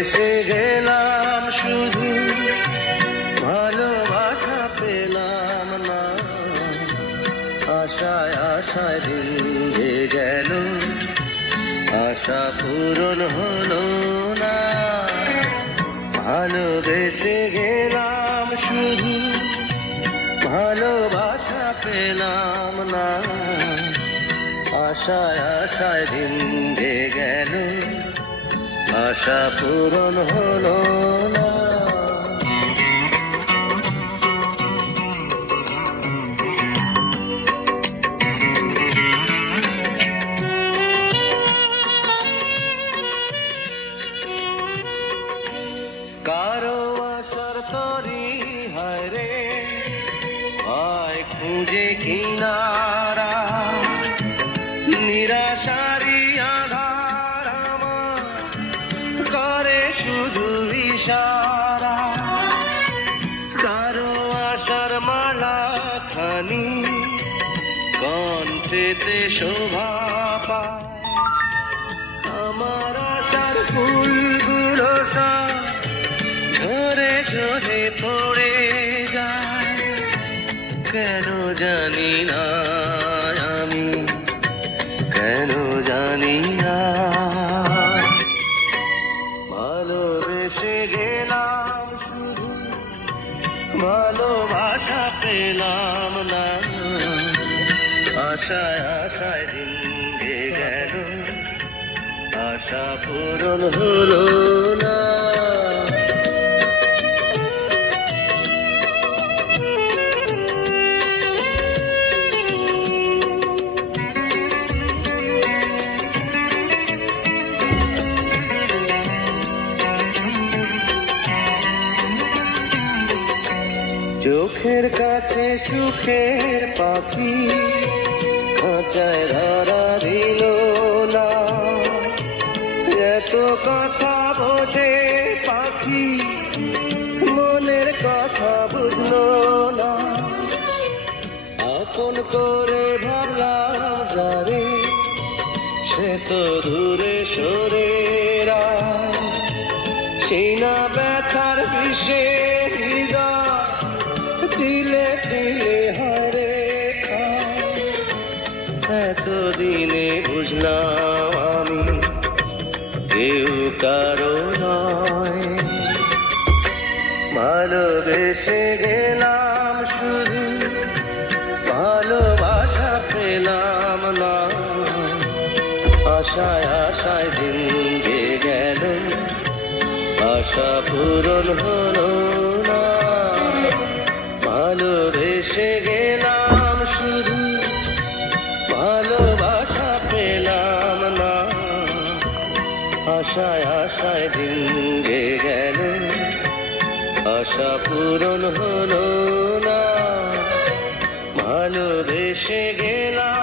ভালোবেসে গেলাম শুধু, ভালোবাসা পেলাম না। আশায় আশায় দিন যে গেল, আশা পূরণ হলো না। ভালোবেসে গেলাম শুধু, ভালোবাসা পেলাম না। আশায় আশায় দিন যে গেল, আশা পূরণ হলো না। কারো আশার তরি হায় রে, হয় খুঁজে কিনারা। নিরাশারি আধার আমার করে শুধু ইশারা। কারো আশার মালা খানি কণ্ঠেতে শোভা পায়। আমার আশার ফুলগুলো সব ঝরে ঝরে পড়ে যায়। কেন জানি না আমি, কেন জানি না। ভালোবেসে গেলাম শুধু, ভালোবাসা পেলাম না। আশায় আশায় দিন যে গেল, আশা পূরণ হলো না। চোখের কাছে সুখের পাখি খাঁচায় ধরা দিল না। এত কথা বোঝে পাখি, মনের কথা বুঝলো না। আপন করে ভাবলাম যারে, সে তো দূরে সরে রায়। সেই না ব্যথার বিষে হৃদয় দিলে দিলে হারে খায়। এতদিনে বুঝলাম আমি কেউ কারো নয়। ভালোবেসে গেলাম শুধু, ভালোবাসা পেলাম না। আশায় আশায় দিন যে গেল, আশা পূরণ হলো না। ভালোবেসে গেলাম শুধু, ভালোবাসা পেলাম না। আশায় আশায় দিন যে গেল, আশা পূরণ হলো না। ভালোবেসে গেলাম।